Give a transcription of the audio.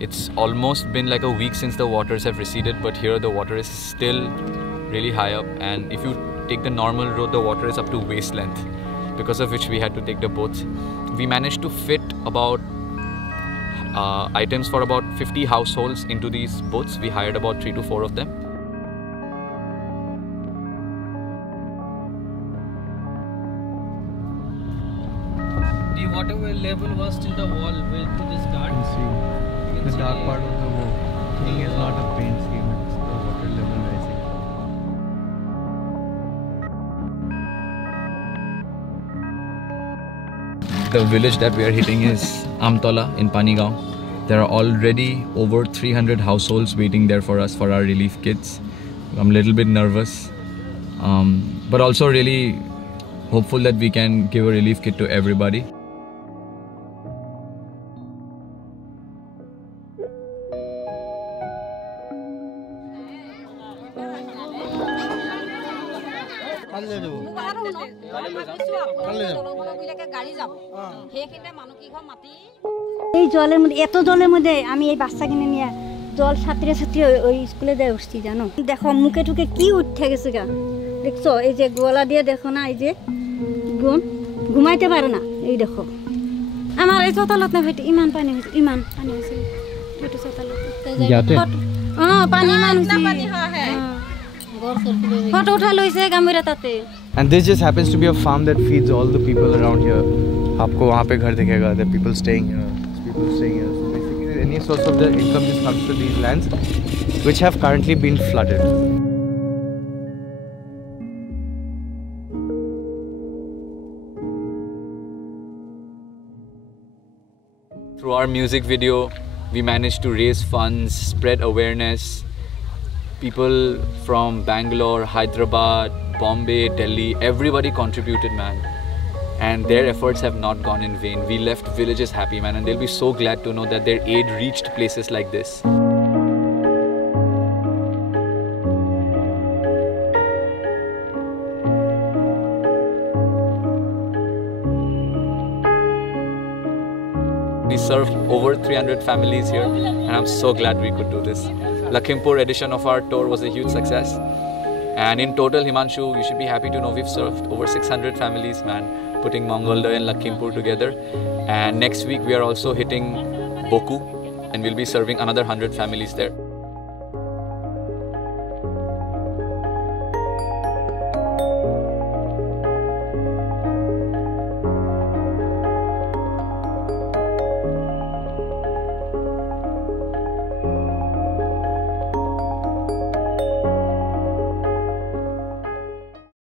It's almost been like a week since the waters have receded, but here the water is still really high up, and if you take the normal road, the water is up to waist length, because of which we had to take the boats. We managed to fit about items for about 50 households into these boats. We hired about 3 to 4 of them. The water level was till the wall to this dark. The dark part of the thing is not a paint scheme, it's the water level rising. The village that we are hitting is Amtola in Panigaon. There are already over 300 households waiting there for us for our relief kits. I'm a little bit nervous, but also really hopeful that we can give a relief kit to everybody. এই জলের মধ্যে এত জলের মধ্যে আমি এই বাচ্চা কিনে নিয়ে জল ছাত্রে ছাত্রে ওই স্কুলে যায় উঠছি জানো। দেখো মুখে টুকে কি উঠে গেছে গা, দেখছো এই যে গলা দিয়ে দেখো না, এই যে ঘুমাইতে পারে না। এই দেখো আমার এই চোতালত না ভাইটি ইমান পানি হয়েছে, ইমান পানি হয়েছে পানি ফটো উঠা লইছে গামুরা তাতে। And this just happens to be a farm that feeds all the people around here. आपको वहाँ पे घर दिखेगा, there are people staying here, people staying here. So basically any source of their income just comes to these lands which have currently been flooded. Through our music video, we managed to raise funds, spread awareness. People from Bangalore, Hyderabad, Bombay, Delhi, everybody contributed, man. And their efforts have not gone in vain. We left villages happy, man, and they'll be so glad to know that their aid reached places like this. We served over 300 families here, and I'm so glad we could do this. Lakhimpur edition of our tour was a huge success. And in total, Himanshu, you should be happy to know we've served over 600 families, man, putting Mongolda and Lakhimpur together. And next week, we are also hitting Boku, and we'll be serving another 100 families there.